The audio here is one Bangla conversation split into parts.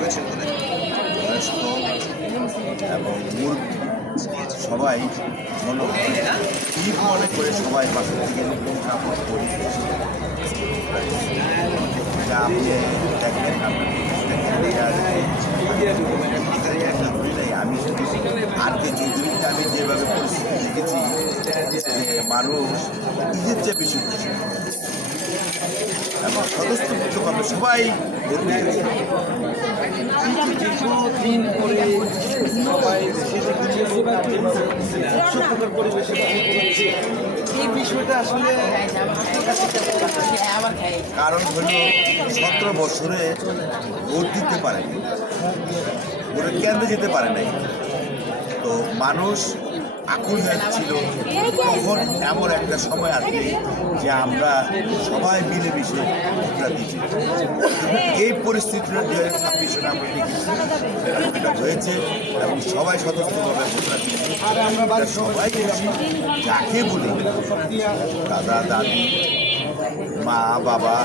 বয়স্ক এবং মুরব্বী সবাই মনে ঈদ মনে করে সবাই বাসা থেকে নতুন কাপড় পরি যা আপনি দেখেন আমি আজকে চৌধুরীতে আমি যেভাবে পরিস্থিতি দেখেছি যে মানুষ ঈদের চেয়ে বেশি খুশি এবং স্বতঃস্ফূর্তভাবে সবাই দীর্ঘদিন করে সবাই উৎসবমুখর পরিবেশে এই বিষয়টা আসলে কারণ হল 17 বছরে ভোট দিতে পারেনি, ভোটের কেন্দ্রে যেতে পারে নাই। তো মানুষ আকুল ছিল তখন এমন একটা সময় আসবে যে আমরা সবাই মিলেমিশে ভোটটা দিচ্ছি। এই পরিস্থিতিটা 2026 সালে আমরা দেখেছি এটা হয়েছে এবং সবাই সতর্কভাবে ভোটটা দিচ্ছি। সবাই যাকে বলি দাদা দাদি মা বাবা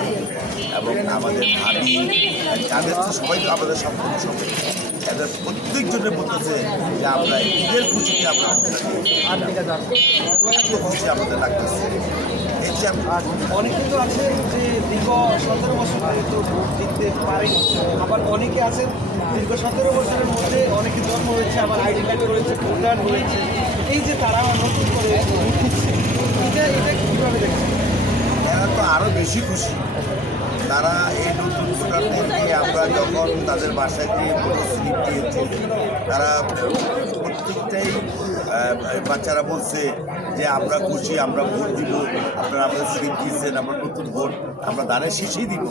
এবং আমাদের ভাবি যাদের সবাই তো আমাদের সম্পূর্ণ সবাই এদের প্রত্যেকজনের বলতেছে যে আমরা ঈদের খুশিতে আমরা এত খুশি আমাদের লাগতেছে। অনেকে তো আছে যে দীর্ঘ 17 বছর ধরে তো ভোট দিতে পারেন, আবার অনেকে আছেন দীর্ঘ 17 বছরের মধ্যে অনেকে জন্ম হয়েছে, আবার আইডি কার্ড রয়েছে, ভোটার রয়েছে, এই যে তারা নতুন করে ভোট দিচ্ছে, এটা কীভাবে দেখছেন? এরা তো আরও বেশি খুশি। তারা এই নতুন ভোটারদেরকে আমরা যখন তাদের বাসায় গিয়ে স্লিপ দিয়েছে, তারা প্রত্যেকটাই বাচ্চারা বলছে যে আমরা খুশি, আমরা ভোট দিব, আপনারা আমাদের স্লিপ দিয়েছেন, আমরা নতুন ভোট আমরা দানের শীষেই দিব।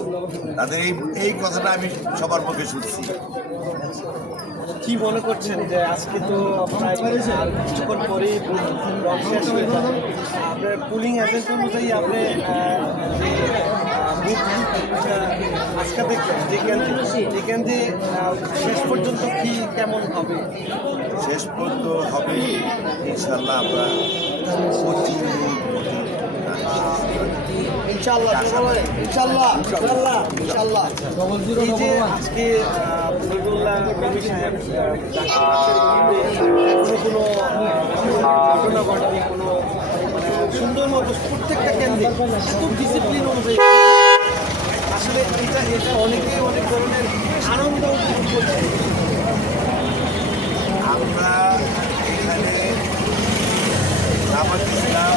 তাদের এই কথাটা আমি সবার মুখে শুনছি। কি মনে করছেন যে আজকে তো প্রায় কিছুক্ষণ পরেই রং শেষ হয়ে যাবে, আপনার পুলিং এজেন্ট অনুযায়ী আপনি আজকে দেখবেন যে কেন্দ্রে শেষ পর্যন্ত কি কেমন হবে? শেষ পর্যন্ত হবে ইনশাল্লাহ আমরা ইনশাল্লাহ। এই যে আজকে ফরিদুল্লাহ কবি সাহেব কোনো ঘটনা ঘটেনি, কোনো সুন্দর মতো প্রত্যেকটা কেন্দ্রে খুব ডিসিপ্লিন অনুযায়ী আসলে এটা অনেকে অনেক ধরনের আনন্দ উপভোগ করছে। আমরা এখানে জামাত ইসলাম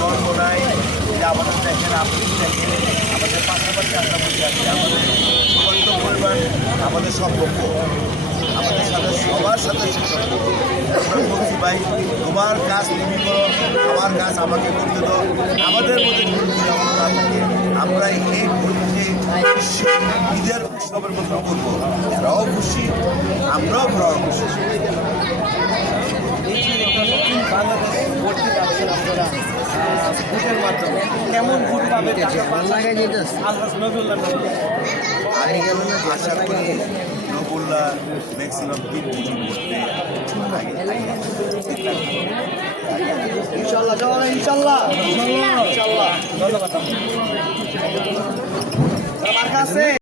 ধর্ম নাই যে আমাদের দেখেন, আপনি দেখেন আমাদের পাশাপাশি আমরা বসে আছি, আমাদের সবান্ত পরিবার আমাদের সম্পর্ক, আমাদের সাথে সবার সাথে আমরা বলছি ভাই তোমার কাজ তুমি করো, আমার কাজ আমাকে করতে দাও, আমাদের মধ্যে আমরা এই ভোটকে ঈদের উৎসবের মতো করবো। এরাও খুশি, আমরাও বড় খুশি। বাংলাদেশ ভর্তি পাচ্ছেন আপনারা ভোটের মাধ্যমে, কেমন ভোট পাবে আমি আশা করি নবুল্লাহ ম্যাক্সিমাম 3 কোটি ভোট পেয়ে ইনশাল্লাহ ধন্যবাদ। মার্কা আছে।